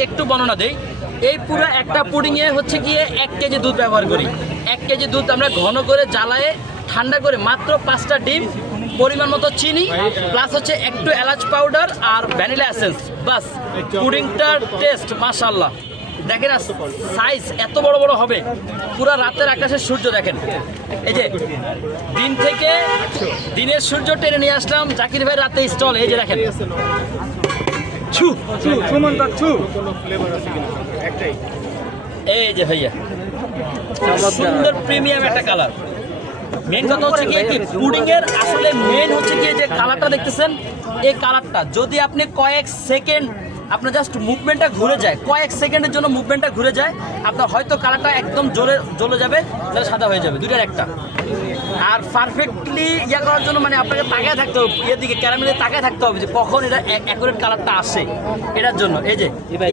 একটু বর্ণনা দেই। এই পুরো একটা পুডিংয়ে হচ্ছে গিয়ে 1 কেজি দুধ ব্যবহার করি। 1 কেজি দুধ আমরা ঘন করে জ্বালায়ে ঠান্ডা করে মাত্র 5টা ডিম, পরিমাণ মতো চিনি, প্লাস হচ্ছে একটু এলাচ পাউডার আর ভ্যানিলা এসেন্স। বাস পুডিংটার টেস্ট মাশাআল্লাহ। দেখেন সাইজ এত বড় বড় হবে। পুরা রাতের আকাশের সূর্য দেখেন। এই যে দিন থেকে দিনের সূর্য টেনে নিয়ে আসলাম জাকির ভাই রাতে স্টল। এই যে দেখেন এই যে ভাইয়া সুন্দর প্রিমিয়াম একটা কালার। মেন কথা হচ্ছে কি পুডিং এর আসলে মেন হচ্ছে কি যে কালারটা দেখতেছেন, এই কালারটা যদি আপনি কয়েক সেকেন্ড আপনার জাস্ট মুভমেন্টটা ঘুরে যায়, কয়েক সেকেন্ডের জন্য মুভমেন্টটা ঘুরে যায়, আপনার হয়তো কালারটা একদম জ্বলে যাবে, তাহলে সাদা হয়ে যাবে, দুইটার একটা। আর পারফেক্টলি ইয়া করার জন্য মানে আপনাকে তাকায় থাকতে হবে, এর দিকে ক্যারামেলের তাকায় থাকতে হবে যে কখন এটা অ্যাকুরেট কালারটা আসে, এটার জন্য। এই যে